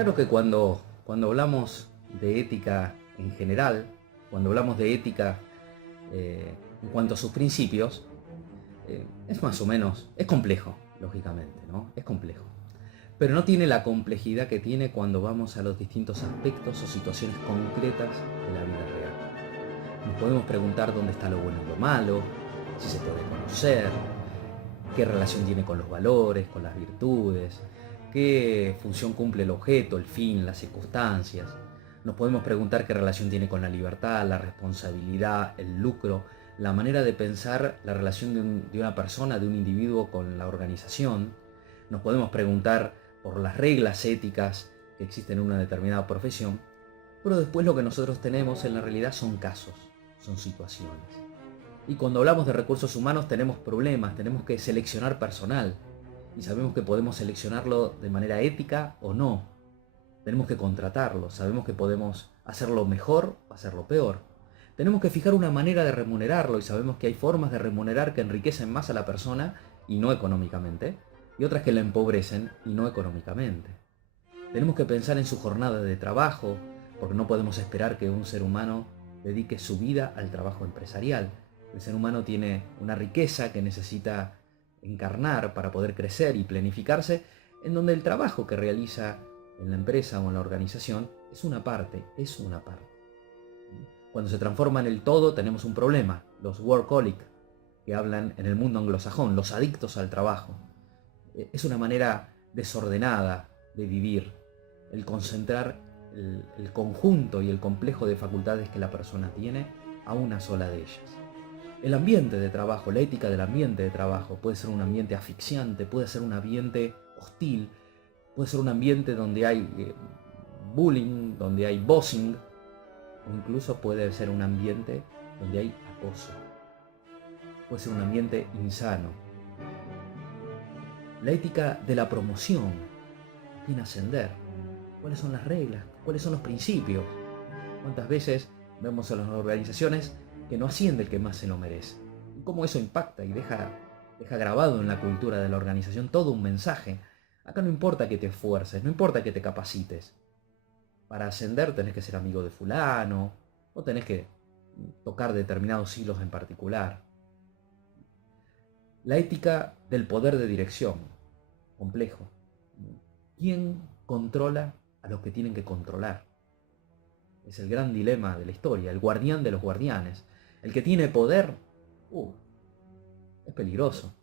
Claro que cuando hablamos de ética en general, cuando hablamos de ética en cuanto a sus principios, es más o menos, es complejo, lógicamente, ¿no? Es complejo. Pero no tiene la complejidad que tiene cuando vamos a los distintos aspectos o situaciones concretas de la vida real. Nos podemos preguntar dónde está lo bueno y lo malo, si se puede conocer, qué relación tiene con los valores, con las virtudes, qué función cumple el objeto, el fin, las circunstancias. Nos podemos preguntar qué relación tiene con la libertad, la responsabilidad, el lucro, la manera de pensar la relación de una persona, de un individuo con la organización. Nos podemos preguntar por las reglas éticas que existen en una determinada profesión, pero después lo que nosotros tenemos en la realidad son casos, son situaciones. Y cuando hablamos de recursos humanos tenemos problemas, tenemos que seleccionar personal. Y sabemos que podemos seleccionarlo de manera ética o no. Tenemos que contratarlo, sabemos que podemos hacerlo mejor o hacerlo peor. Tenemos que fijar una manera de remunerarlo y sabemos que hay formas de remunerar que enriquecen más a la persona y no económicamente, y otras que la empobrecen y no económicamente. Tenemos que pensar en su jornada de trabajo, porque no podemos esperar que un ser humano dedique su vida al trabajo empresarial. El ser humano tiene una riqueza que necesita encarnar para poder crecer y planificarse, en donde el trabajo que realiza en la empresa o en la organización es una parte. Cuando se transforma en el todo tenemos un problema, los workaholic, que hablan en el mundo anglosajón, los adictos al trabajo. Es una manera desordenada de vivir, el concentrar el conjunto y el complejo de facultades que la persona tiene a una sola de ellas. El ambiente de trabajo, la ética del ambiente de trabajo puede ser un ambiente asfixiante, puede ser un ambiente hostil, puede ser un ambiente donde hay bullying, donde hay bossing, o incluso puede ser un ambiente donde hay acoso. Puede ser un ambiente insano. La ética de la promoción, quién ascender, cuáles son las reglas, cuáles son los principios. ¿Cuántas veces vemos en las organizaciones que no asciende el que más se lo merece? Y cómo eso impacta y deja grabado en la cultura de la organización todo un mensaje. Acá no importa que te esfuerces, no importa que te capacites. Para ascender tenés que ser amigo de fulano, o tenés que tocar determinados hilos en particular. La ética del poder de dirección, complejo. ¿Quién controla a los que tienen que controlar? Es el gran dilema de la historia, el guardián de los guardianes. El que tiene poder, es peligroso.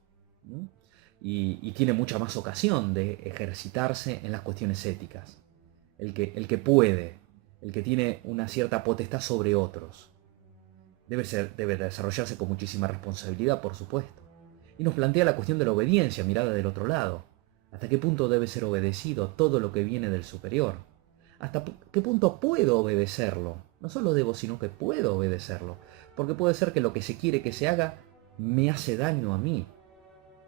Y tiene mucha más ocasión de ejercitarse en las cuestiones éticas. El que puede, el que tiene una cierta potestad sobre otros. Debe desarrollarse con muchísima responsabilidad, por supuesto. Y nos plantea la cuestión de la obediencia, mirada del otro lado. ¿Hasta qué punto debe ser obedecido todo lo que viene del superior? ¿Hasta qué punto puedo obedecerlo? No solo debo, sino que puedo obedecerlo. Porque puede ser que lo que se quiere que se haga me hace daño a mí.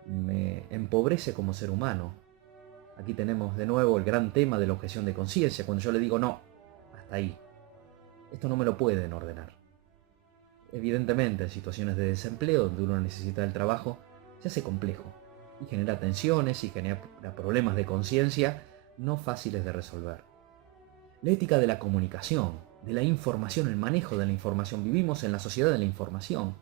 Me empobrece como ser humano. Aquí tenemos de nuevo el gran tema de la objeción de conciencia. Cuando yo le digo no, hasta ahí. Esto no me lo pueden ordenar. Evidentemente, en situaciones de desempleo donde uno necesita el trabajo, se hace complejo. Y genera tensiones y genera problemas de conciencia no fáciles de resolver. La ética de la comunicación, de la información, el manejo de la información. Vivimos en la sociedad de la información,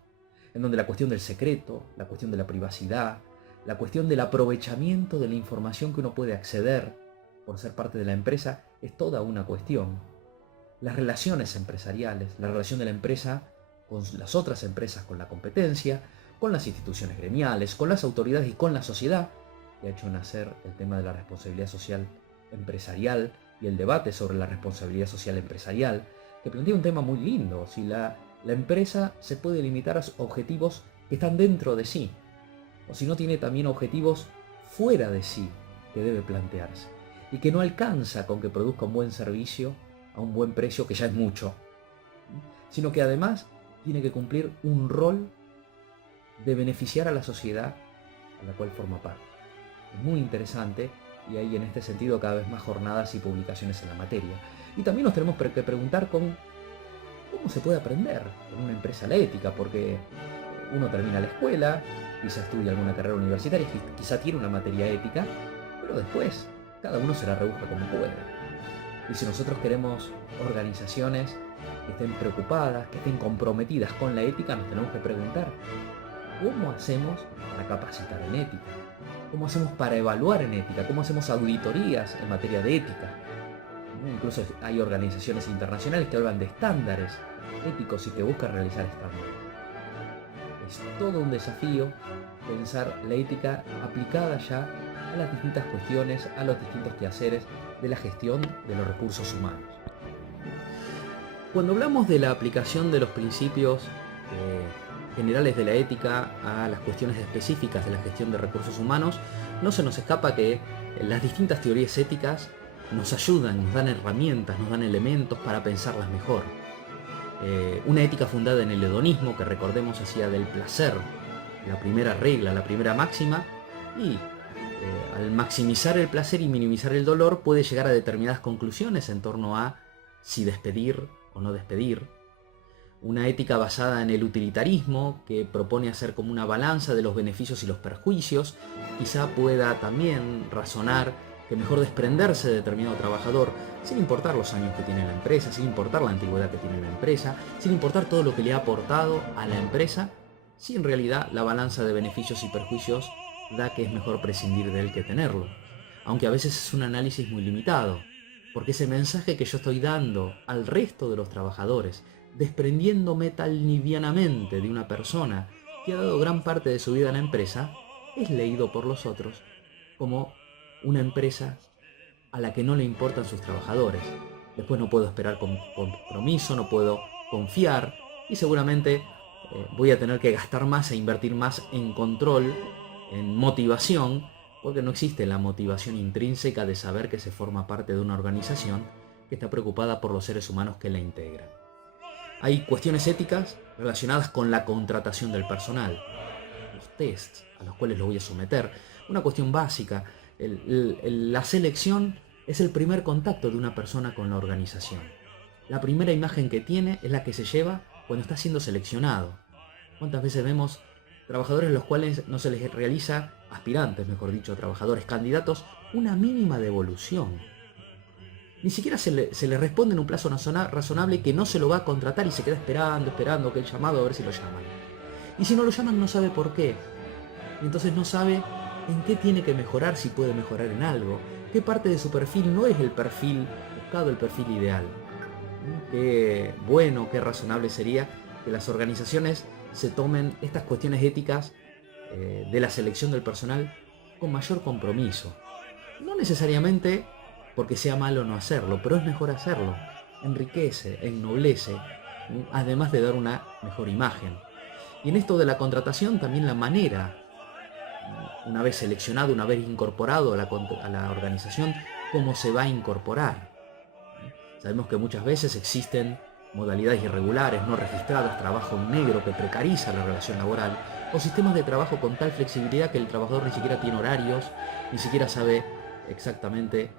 en donde la cuestión del secreto, la cuestión de la privacidad, la cuestión del aprovechamiento de la información que uno puede acceder por ser parte de la empresa es toda una cuestión. Las relaciones empresariales, la relación de la empresa con las otras empresas, con la competencia, con las instituciones gremiales, con las autoridades y con la sociedad, que ha hecho nacer el tema de la responsabilidad social empresarial y el debate sobre la responsabilidad social empresarial, que plantea un tema muy lindo, si la empresa se puede limitar a objetivos que están dentro de sí, o si no tiene también objetivos fuera de sí que debe plantearse, y que no alcanza con que produzca un buen servicio a un buen precio, que ya es mucho, sino que además tiene que cumplir un rol de beneficiar a la sociedad a la cual forma parte. Es muy interesante y hay en este sentido cada vez más jornadas y publicaciones en la materia. Y también nos tenemos que preguntar cómo se puede aprender en una empresa la ética, porque uno termina la escuela, quizá estudia alguna carrera universitaria, quizá tiene una materia ética, pero después cada uno se la rebusca como puede. Y si nosotros queremos organizaciones que estén preocupadas, que estén comprometidas con la ética, nos tenemos que preguntar, ¿cómo hacemos para capacitar en ética? ¿Cómo hacemos para evaluar en ética? ¿Cómo hacemos auditorías en materia de ética? Incluso hay organizaciones internacionales que hablan de estándares éticos y que buscan realizar estándares. Es todo un desafío pensar la ética aplicada ya a las distintas cuestiones, a los distintos quehaceres de la gestión de los recursos humanos. Cuando hablamos de la aplicación de los principios generales de la ética a las cuestiones específicas de la gestión de recursos humanos, no se nos escapa que las distintas teorías éticas nos ayudan, nos dan herramientas, nos dan elementos para pensarlas mejor. Una ética fundada en el hedonismo, que recordemos hacía del placer la primera regla, la primera máxima, y al maximizar el placer y minimizar el dolor puede llegar a determinadas conclusiones en torno a si despedir o no despedir. Una ética basada en el utilitarismo, que propone hacer como una balanza de los beneficios y los perjuicios, quizá pueda también razonar que mejor desprenderse de determinado trabajador, sin importar los años que tiene la empresa, sin importar la antigüedad que tiene la empresa, sin importar todo lo que le ha aportado a la empresa, si en realidad la balanza de beneficios y perjuicios da que es mejor prescindir de él que tenerlo. Aunque a veces es un análisis muy limitado, porque ese mensaje que yo estoy dando al resto de los trabajadores, desprendiéndome tan livianamente de una persona que ha dado gran parte de su vida a la empresa, es leído por los otros como una empresa a la que no le importan sus trabajadores. Después no puedo esperar compromiso, no puedo confiar y seguramente voy a tener que gastar más e invertir más en control, en motivación, porque no existe la motivación intrínseca de saber que se forma parte de una organización que está preocupada por los seres humanos que la integran. Hay cuestiones éticas relacionadas con la contratación del personal, los tests a los cuales lo voy a someter. Una cuestión básica, la selección es el primer contacto de una persona con la organización. La primera imagen que tiene es la que se lleva cuando está siendo seleccionado. ¿Cuántas veces vemos trabajadores a los cuales no se les realiza, aspirantes, mejor dicho, trabajadores, candidatos, una mínima devolución? Ni siquiera se le responde en un plazo razonable que no se lo va a contratar y se queda esperando que el llamado a ver si lo llaman. Y si no lo llaman no sabe por qué. Y entonces no sabe en qué tiene que mejorar, si puede mejorar en algo. Qué parte de su perfil no es el perfil buscado, el perfil ideal. Qué bueno, qué razonable sería que las organizaciones se tomen estas cuestiones éticas de la selección del personal con mayor compromiso. No necesariamente porque sea malo no hacerlo, pero es mejor hacerlo. Enriquece, ennoblece, además de dar una mejor imagen. Y en esto de la contratación también la manera, una vez seleccionado, una vez incorporado a la organización, cómo se va a incorporar. Sabemos que muchas veces existen modalidades irregulares, no registradas, trabajo negro que precariza la relación laboral, o sistemas de trabajo con tal flexibilidad que el trabajador ni siquiera tiene horarios, ni siquiera sabe exactamente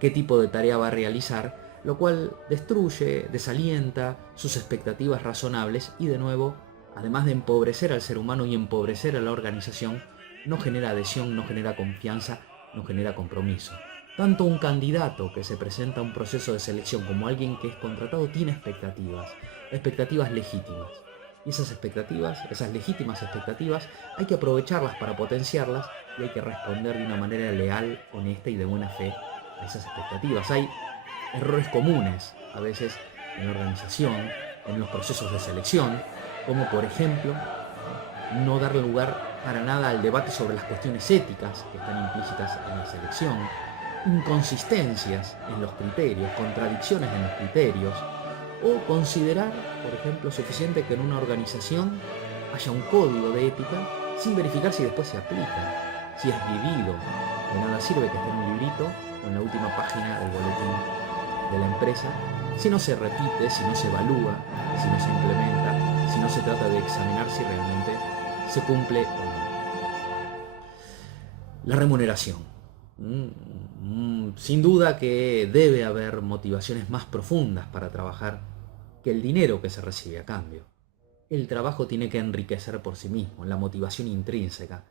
qué tipo de tarea va a realizar, lo cual destruye, desalienta sus expectativas razonables y de nuevo, además de empobrecer al ser humano y empobrecer a la organización, no genera adhesión, no genera confianza, no genera compromiso. Tanto un candidato que se presenta a un proceso de selección como alguien que es contratado tiene expectativas legítimas. Y esas expectativas, esas legítimas expectativas, hay que aprovecharlas para potenciarlas y hay que responder de una manera leal, honesta y de buena fe a esas expectativas. Hay errores comunes a veces en la organización, en los procesos de selección, como por ejemplo no darle lugar para nada al debate sobre las cuestiones éticas que están implícitas en la selección, inconsistencias en los criterios, contradicciones en los criterios, o considerar, por ejemplo, suficiente que en una organización haya un código de ética sin verificar si después se aplica, si es vivido. De nada sirve que esté en un librito o en la última página del boletín de la empresa si no se repite, si no se evalúa, si no se implementa, si no se trata de examinar si realmente se cumple o no. La remuneración. Sin duda que debe haber motivaciones más profundas para trabajar que el dinero que se recibe a cambio. El trabajo tiene que enriquecer por sí mismo, la motivación intrínseca.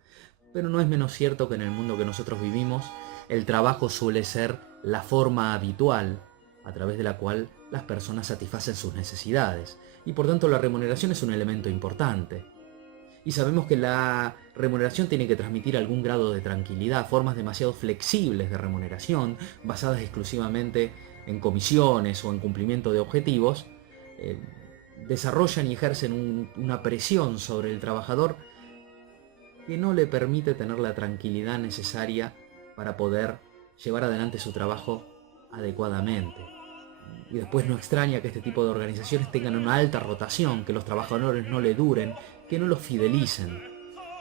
Pero no es menos cierto que en el mundo que nosotros vivimos, el trabajo suele ser la forma habitual a través de la cual las personas satisfacen sus necesidades. Y por tanto la remuneración es un elemento importante. Y sabemos que la remuneración tiene que transmitir algún grado de tranquilidad, formas demasiado flexibles de remuneración, basadas exclusivamente en comisiones o en cumplimiento de objetivos, desarrollan y ejercen una presión sobre el trabajador que no le permite tener la tranquilidad necesaria para poder llevar adelante su trabajo adecuadamente. Y después no extraña que este tipo de organizaciones tengan una alta rotación, que los trabajadores no le duren, que no los fidelicen.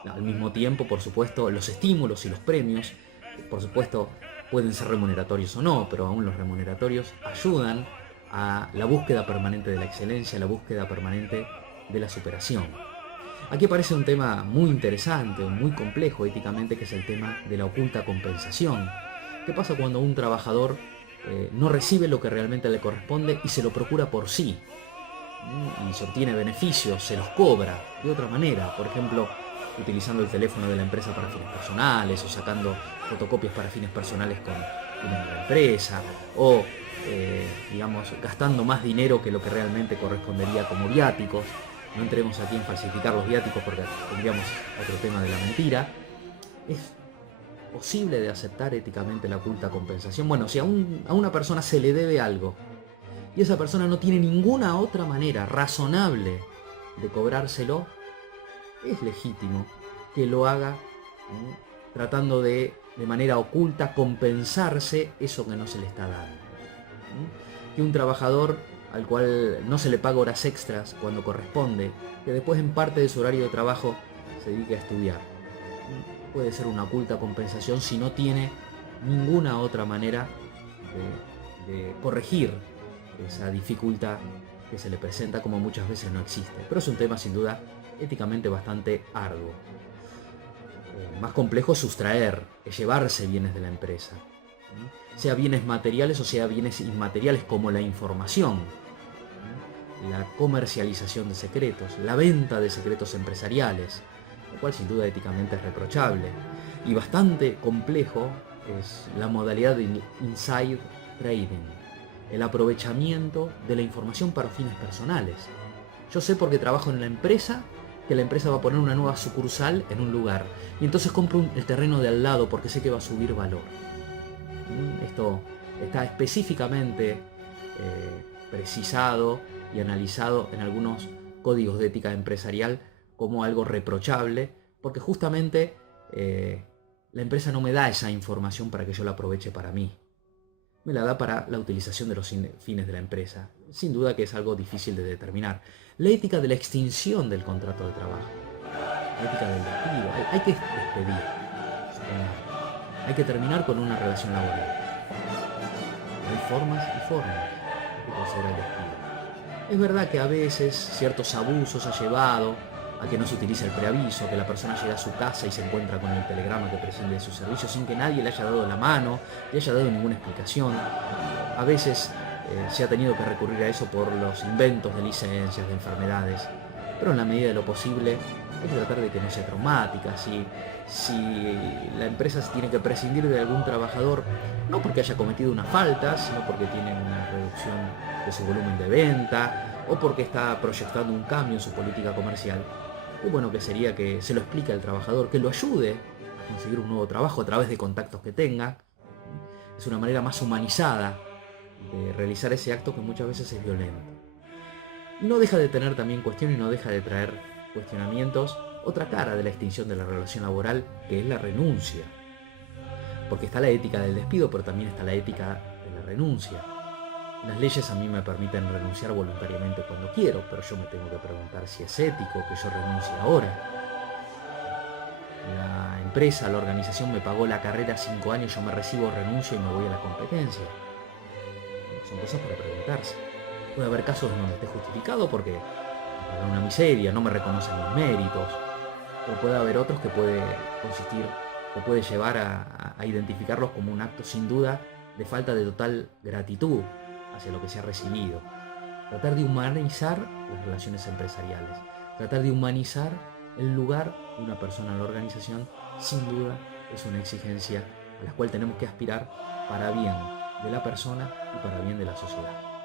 Al mismo tiempo, por supuesto, los estímulos y los premios, por supuesto, pueden ser remuneratorios o no, pero aún los remuneratorios ayudan a la búsqueda permanente de la excelencia, a la búsqueda permanente de la superación. Aquí aparece un tema muy interesante, muy complejo éticamente, que es el tema de la oculta compensación. ¿Qué pasa cuando un trabajador no recibe lo que realmente le corresponde y se lo procura por sí? Y se obtiene beneficios, se los cobra de otra manera, por ejemplo, utilizando el teléfono de la empresa para fines personales, o sacando fotocopias para fines personales con fines de la empresa, o digamos, gastando más dinero que lo que realmente correspondería como viáticos. No entremos aquí en falsificar los viáticos porque tendríamos otro tema de la mentira. ¿Es posible de aceptar éticamente la oculta compensación? Bueno, si a una persona se le debe algo y esa persona no tiene ninguna otra manera razonable de cobrárselo, es legítimo que lo haga tratando de manera oculta compensarse eso que no se le está dando. Que un trabajador al cual no se le paga horas extras cuando corresponde, que después en parte de su horario de trabajo se dedique a estudiar, puede ser una oculta compensación si no tiene ninguna otra manera de corregir esa dificultad que se le presenta, como muchas veces no existe. Pero es un tema sin duda éticamente bastante arduo. Más complejo es sustraer, es llevarse bienes de la empresa, sea bienes materiales o sea bienes inmateriales, como la información, la comercialización de secretos, la venta de secretos empresariales, lo cual sin duda éticamente es reprochable. Y bastante complejo es la modalidad de inside trading, el aprovechamiento de la información para fines personales. Yo sé porque trabajo en la empresa que la empresa va a poner una nueva sucursal en un lugar, y entonces compro el terreno de al lado porque sé que va a subir valor. Esto está específicamente precisado y analizado en algunos códigos de ética empresarial como algo reprochable, porque justamente la empresa no me da esa información para que yo la aproveche para mí. Me la da para la utilización de los fines de la empresa. Sin duda que es algo difícil de determinar. La ética de la extinción del contrato de trabajo. La ética del despido. Hay que despedir. Hay que terminar con una relación laboral. Hay formas y formas de considerar el despido. Es verdad que a veces ciertos abusos ha llevado a que no se utilice el preaviso, que la persona llega a su casa y se encuentra con el telegrama que prescinde de su servicio sin que nadie le haya dado la mano, le haya dado ninguna explicación. A veces se ha tenido que recurrir a eso por los inventos de licencias, de enfermedades, pero en la medida de lo posible hay que tratar de que no sea traumática. Si la empresa se tiene que prescindir de algún trabajador, no porque haya cometido una falta, sino porque tiene una reducción de su volumen de venta o porque está proyectando un cambio en su política comercial, qué bueno que sería que se lo explique al trabajador, que lo ayude a conseguir un nuevo trabajo a través de contactos que tenga. Es una manera más humanizada de realizar ese acto que muchas veces es violento. No deja de tener también cuestión y no deja de traer cuestionamientos otra cara de la extinción de la relación laboral, que es la renuncia. Porque está la ética del despido, pero también está la ética de la renuncia. Las leyes a mí me permiten renunciar voluntariamente cuando quiero, pero yo me tengo que preguntar si es ético que yo renuncie ahora. La empresa, la organización me pagó la carrera 5 años, yo me recibo, renuncio y me voy a la competencia. Son cosas para preguntarse. Puede haber casos donde esté justificado porque me pagan una miseria, no me reconocen mis méritos, pero puede haber otros que puede consistir, o puede llevar a identificarlos como un acto sin duda de falta de total gratitud hacia lo que se ha recibido. Tratar de humanizar las relaciones empresariales, tratar de humanizar el lugar de una persona en la organización, sin duda es una exigencia a la cual tenemos que aspirar para bien de la persona y para bien de la sociedad.